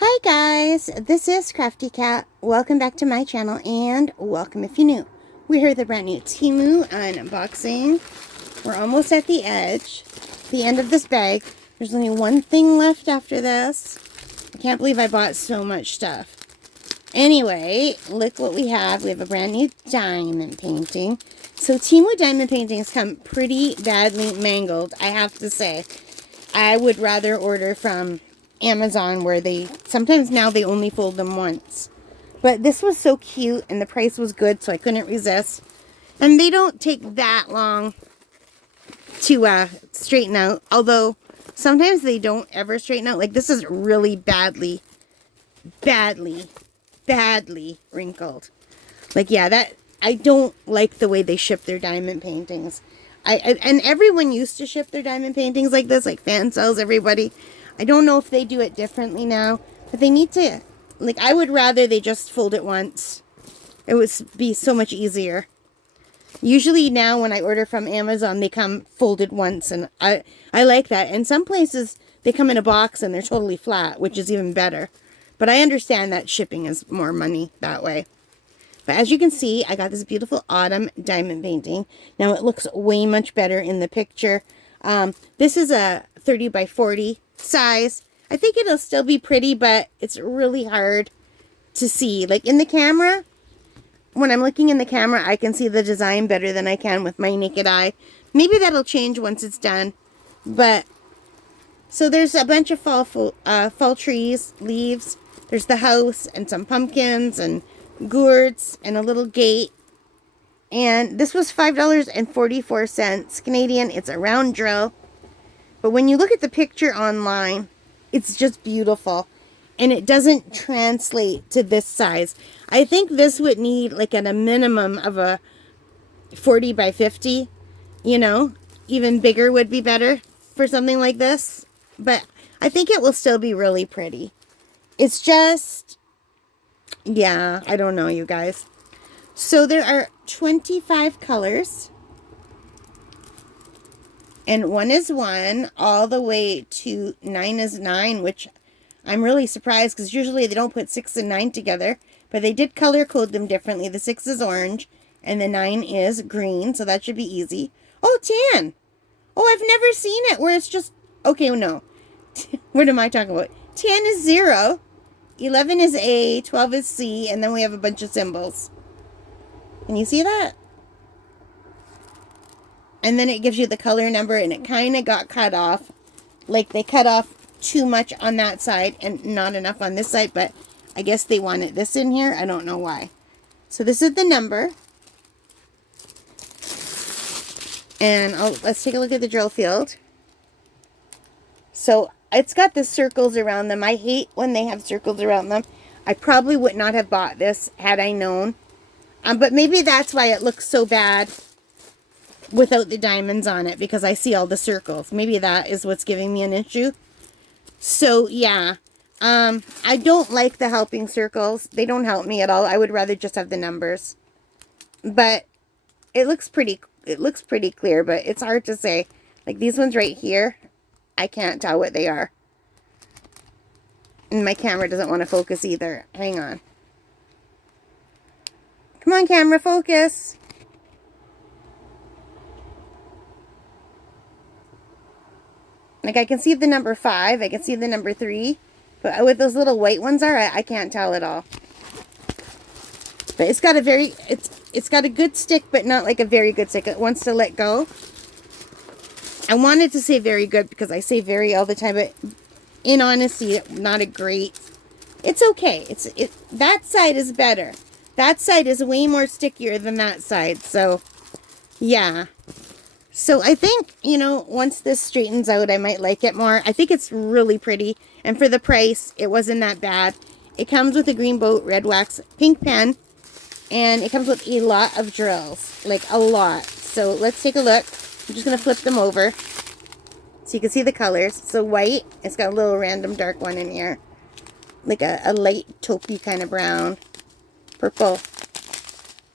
Hi guys, this is Crafty Cat. Welcome back to my channel and welcome if you're new. We're here with a brand new Temu unboxing. We're almost at the edge, the end of this bag. There's only one thing left after this. I can't believe I bought so much stuff. Anyway, look what we have. We have a brand new diamond painting. So Temu diamond paintings come pretty badly mangled, I have to say. I would rather order from Amazon where sometimes now they only fold them once. But this was so cute and the price was good, so I couldn't resist. And they don't take that long to straighten out, although sometimes they don't ever straighten out. Like this is really badly wrinkled. Like, yeah, I don't like the way they ship their diamond paintings. And everyone used to ship their diamond paintings like this, like fan cells, everybody. I don't know if they do it differently now, but they need to, like, I would rather they just fold it once. It would be so much easier. Usually now when I order from Amazon, they come folded once, and I like that. And some places, they come in a box and they're totally flat, which is even better. But I understand that shipping is more money that way. But as you can see, I got this beautiful autumn diamond painting. Now it looks way much better in the picture. This is a 30 by 40 size. I think it'll still be pretty, but it's really hard to see. Like in the camera, when I'm looking in the camera, I can see the design better than I can with my naked eye. Maybe that'll change once it's done. But, so there's a bunch of fall trees, leaves. There's the house and some pumpkins and gourds and a little gate. And this was $5.44 Canadian. It's a round drill. But when you look at the picture online, it's just beautiful. And it doesn't translate to this size. I think this would need like at a minimum of a 40 by 50. You know, even bigger would be better for something like this. But I think it will still be really pretty. It's just, yeah, I don't know, you guys. So there are 25 colors. And 1 is 1, all the way to 9 is 9, which I'm really surprised because usually they don't put 6 and 9 together. But they did color code them differently. The 6 is orange and the 9 is green, so that should be easy. Oh, tan. Oh, I've never seen it where it's just, okay, no. What am I talking about? 10 is 0, 11 is A, 12 is C, and then we have a bunch of symbols. Can you see that? And then it gives you the color number, and it kind of got cut off. Like they cut off too much on that side and not enough on this side, but I guess they wanted this in here. I don't know why. So this is the number. And let's take a look at the drill field. So it's got the circles around them. I hate when they have circles around them. I probably would not have bought this had I known. But maybe that's why it looks so bad without the diamonds on it, because I see all the circles. Maybe that is what's giving me an issue. So yeah, I don't like the helping circles. They don't help me at all. I would rather just have the numbers. But it looks pretty clear, but it's hard to say. Like these ones right here, I can't tell what they are. And my camera doesn't want to focus either. Hang on. Come on, camera, focus. Like, I can see the number 5. I can see the number 3. But what those little white ones are, I can't tell at all. But it's got a it's got a good stick, but not like a very good stick. It wants to let go. I wanted to say very good because I say very all the time, but in honesty, not a great. It's okay. That side is better. That side is way more stickier than that side. So, yeah. So I think, you know, once this straightens out, I might like it more. I think it's really pretty. And for the price, it wasn't that bad. It comes with a green boat, red wax, pink pen. And it comes with a lot of drills. Like, a lot. So let's take a look. I'm just going to flip them over so you can see the colors. So white, it's got a little random dark one in here. Like a light taupey kind of brown. Purple.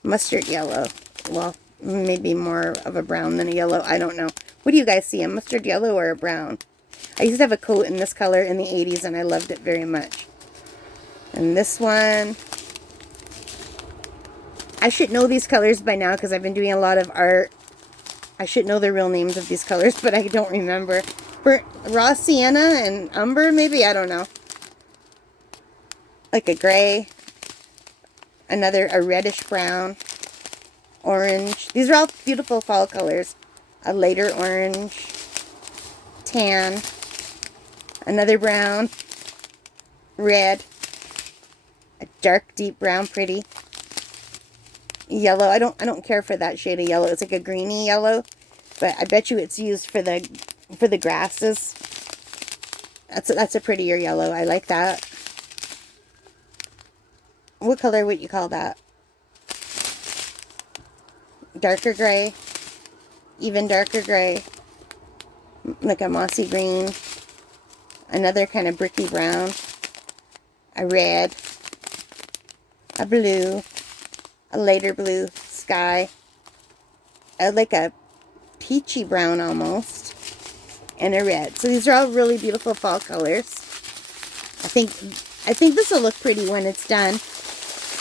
Mustard yellow. Well, maybe more of a brown than a yellow. I don't know. What do you guys see? A mustard yellow or a brown? I used to have a coat in this color in the 80s and I loved it very much. And this one, I should know these colors by now because I've been doing a lot of art. I should know the real names of these colors, but I don't remember. For raw sienna and umber, maybe? I don't know. Like a gray. A reddish brown. Orange. These are all beautiful fall colors. A lighter orange. Tan. Another brown. Red. A dark, deep brown, pretty. Yellow. I don't care for that shade of yellow. It's like a greeny yellow, but I bet you it's used for the grasses. That's a prettier yellow. I like that. What color would you call that? Darker gray. Even darker gray. Like a mossy green. Another kind of bricky brown. A red. A blue. A lighter blue sky, like a peachy brown almost, and a red. So these are all really beautiful fall colors. I think this will look pretty when it's done.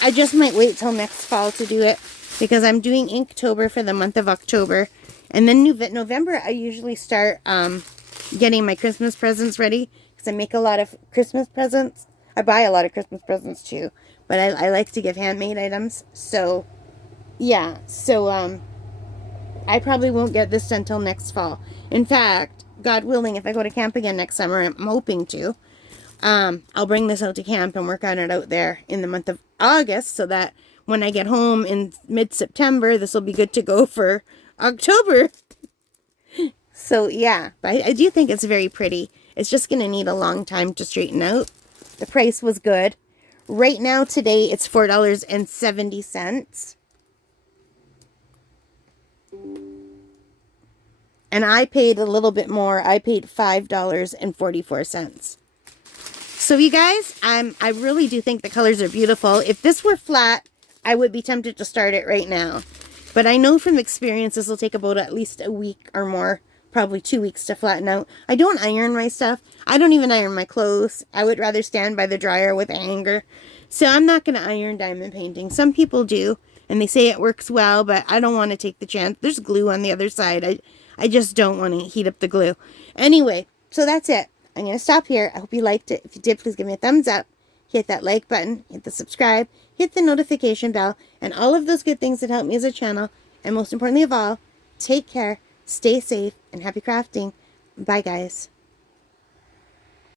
I just might wait till next fall to do it because I'm doing Inktober for the month of October, and then November I usually start getting my Christmas presents ready because I make a lot of Christmas presents. I buy a lot of Christmas presents too. But I like to give handmade items. So, yeah. So, I probably won't get this done till next fall. In fact, God willing, if I go to camp again next summer, I'm hoping to, I'll bring this out to camp and work on it out there in the month of August so that when I get home in mid-September, this will be good to go for October. So, yeah. But I do think it's very pretty. It's just going to need a long time to straighten out. The price was good. Right now, today, it's $4.70. And I paid a little bit more. I paid $5.44. So, you guys, I really do think the colors are beautiful. If this were flat, I would be tempted to start it right now. But I know from experience this will take about at least a week or more. Probably 2 weeks to flatten out. I don't iron my stuff. I don't even iron my clothes. I would rather stand by the dryer with a hanger. So I'm not going to iron diamond painting. Some people do, and they say it works well, but I don't want to take the chance. There's glue on the other side. I just don't want to heat up the glue. Anyway, so that's it. I'm going to stop here. I hope you liked it. If you did, please give me a thumbs up. Hit that like button. Hit the subscribe. Hit the notification bell. And all of those good things that help me as a channel. And most importantly of all, take care. Stay safe and happy crafting. Bye, guys.